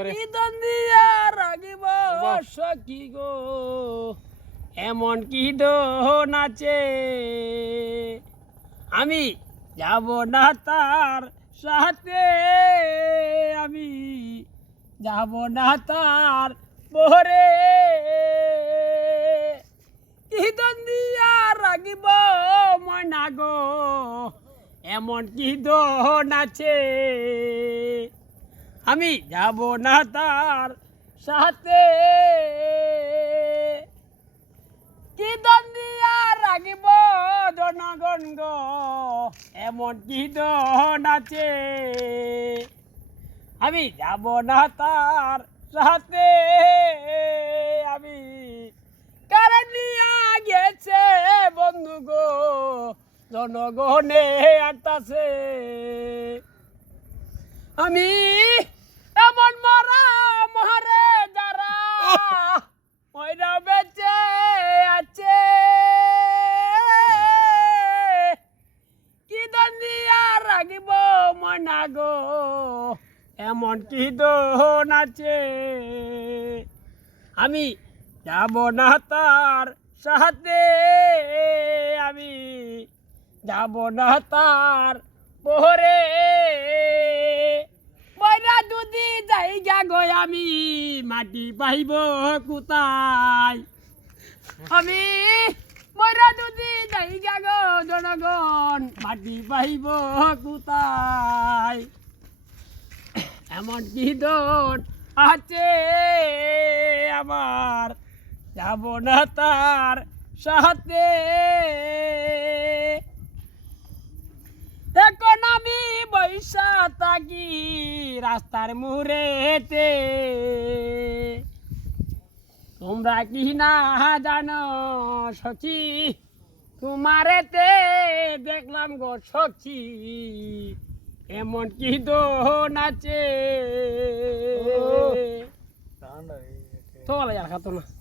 করে কি দিয়া রাগিব সখী গো এমন কি নাচে আমি যাব না তার সাথে আমি যাব না তার বহরে কি দিয়া রাগিব ময়না গো এমন কি নাচে আমি যাব না তার সাথে কি দিয়া রাগিব জনগণ গো এমন কি নাচে আমি যাব না তার সাথে আমি কারণ নিয়া গেছে বন্ধু গো জনগণে আটাছে আমি এমন মরা মহারে যারা ওইরা বেঁচে আছে কি দিয়া রাগিব ময়না গো এমন কি নাচে আমি যাব না তার সাথে আমি যাব না তার পোহরে ময়না যদি জায়গা গো আমি মাটি পাইব কোথায় আমি ময়না যদি জায়গা গো জনগণ মাটি পাইব কোথায় এমন কি আছে আমার যাব না তার সাথে এখন আমি বৈশা থাকি রাস্তার মুড়েতে তোমরা কি না জানো সখী তোমারেতে দেখলাম গো সখী এমন কি নাচে তো বলা যার খাতো না